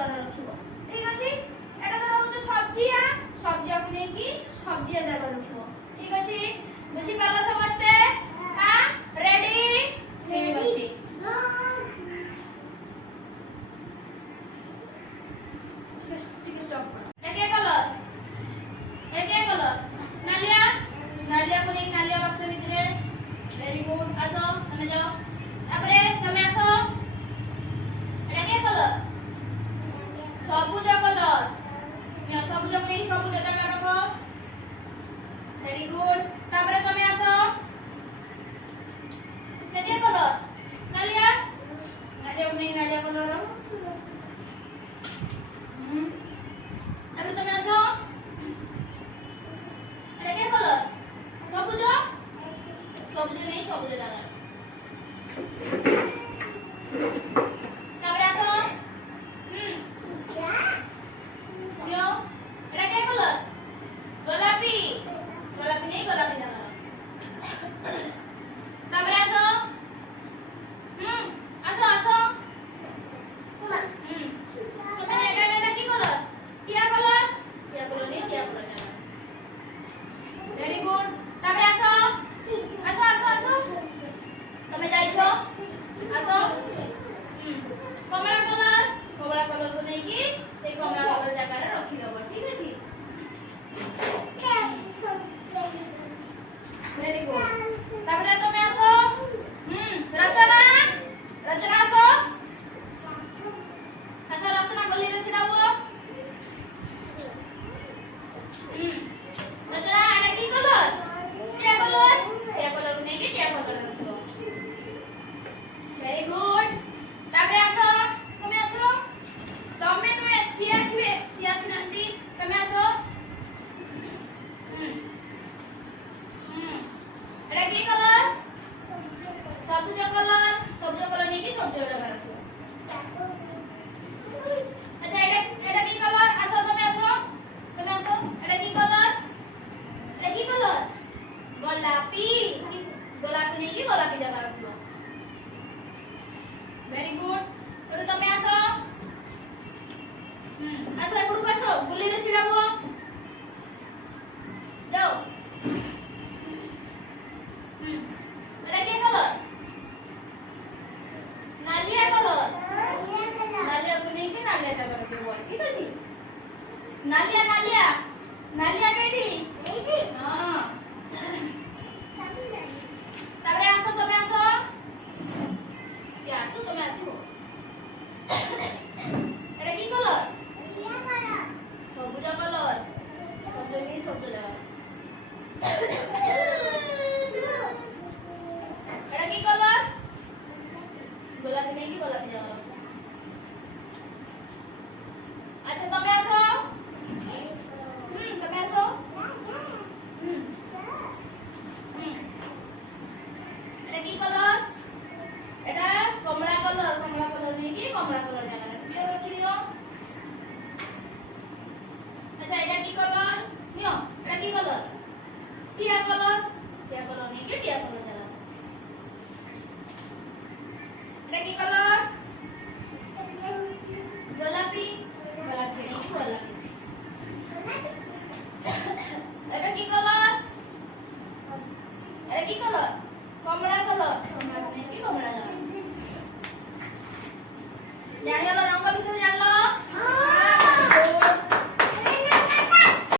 Colour ରଖିବ ଠିକ ଅଛି। ଏଟା ତ ରହୁଛି ସବଜିଆ ସବଜିଆକୁ ନେଇକି ସବଜିଆ ଜାଗା ରଖିବ ଠିକ ଅଛି। ବୁଝି ପାରିଲ ସମସ୍ତେ? ହାଁ ରେଡି ଠିକ ଅଛି। ଟିକେ स्टॉप करो। ये क्या कलर नालिया नालिया को नहीं नालिया बक्स ଭିତରେ वेरी गुड आसो तमे जाओ तापरे तमे आसो एटा के कलर सबुज कलर या सबुज को नहीं सबुज जगह रखो वेरी गुड तापरे तमे आसो ये के कलर नालिया नालिया को नहीं नालिया कलर तमे आसो एटा के कलर सबुज सबुज नहीं सबुज जगह तापरे आसो यो एटा के कलर गोलापी गोलापी नहीं गोलापी जगह तापरे आसो आसो आसो तमे एटा की कलर किया कलर नहीं किया कलर वेरी गुड तापरे आसो आसो आसो आसो तमे जाइछो आसो कमला कलर को नहीं की ते कमला कलर जगह रे रखि देबो ठीक अछि। वेरी गुड तापरे तमे आसो रचना रचना आसो आसो रचना गली रे छिड़ा बोलो रचना एटा की कलर क्या कलर नहीं की क्या कलर रखो वेरी गुड तापरे आसो तमे आसो तमे नुए सियास नंदी तमे आसो एटा की कलर सबुज कलर नहीं की सबुज जगह रखो अच्छा एटा की कलर आसो तमे आसो एटा की कलर गोलापी गोलापी नहीं की गोलापी जगह रखो वेरी गुड तो तमे आसो आसो एपडू आसो गुली रे छिड़ा हुआ जाओ एटा के कलर नालिया कलर नालिया को नहीं की नालिया जगह रखो ठीक है नालिया नालिया नालिया केडी हां तापरे आसो तमे आसो से आसो तमे आसो एटा की कलर सबुज कलर सबुज नहीं सबुज जगह एटा की कलर गोलापी नहीं की गोलापी जगह अच्छा तमे आसो तमे आसो एटा की कलर एटा कमला कलर नहीं की कमला कलर जगह क्लियर रखि दियो अच्छा एटा की कलर नियो एटा की कलर टिया कलर नहीं की टिया कलर जगह एटा की कलर गोलापी गोलापी नहीं की गोलापी एटा की कलर कमला नहीं की कमला जगह